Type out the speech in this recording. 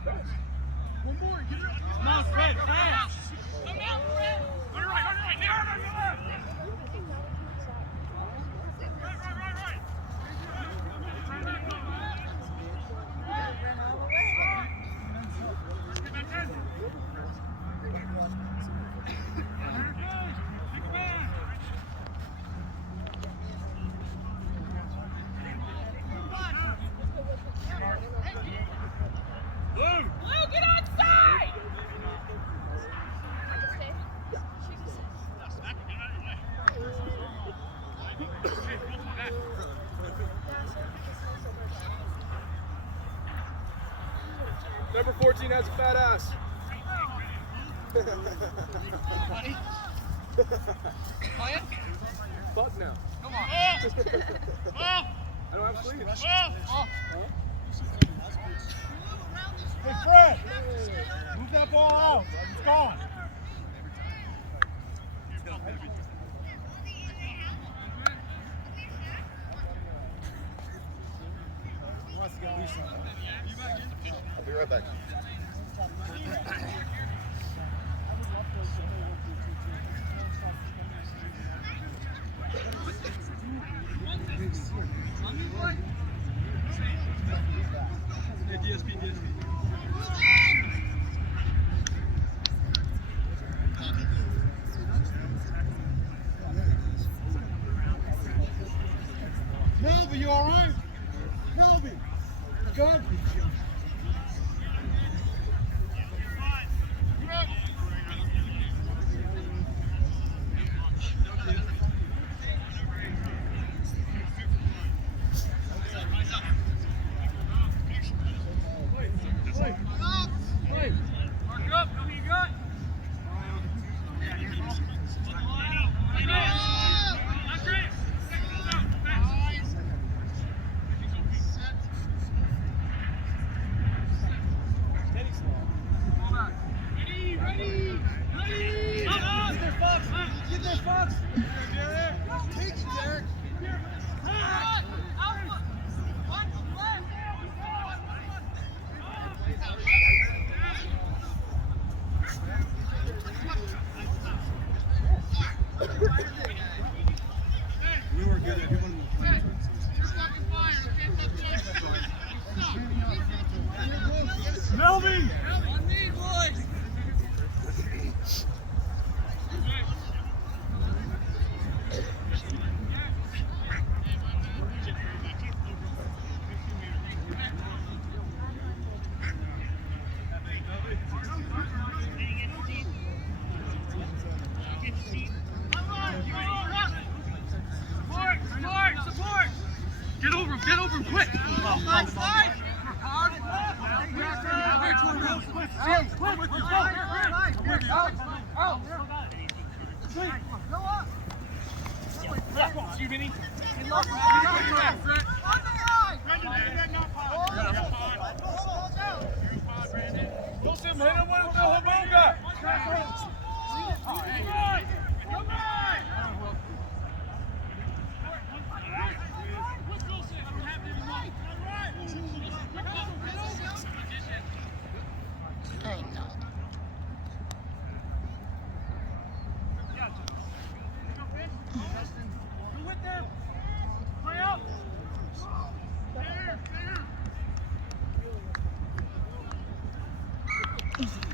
pass. One more, get it up. Come on, Fred, pass. Come out, Fred. Run right. Blue, get outside! Number 14 has a fat ass. Fuck now. Come on. I don't have sleeves. Hey, Fred! Move that ball out. It's gone. I'll be right back. Melby, you all right? Melby, good. We were good at doing Melby! Support! Get over him, quick! Slide! Easy.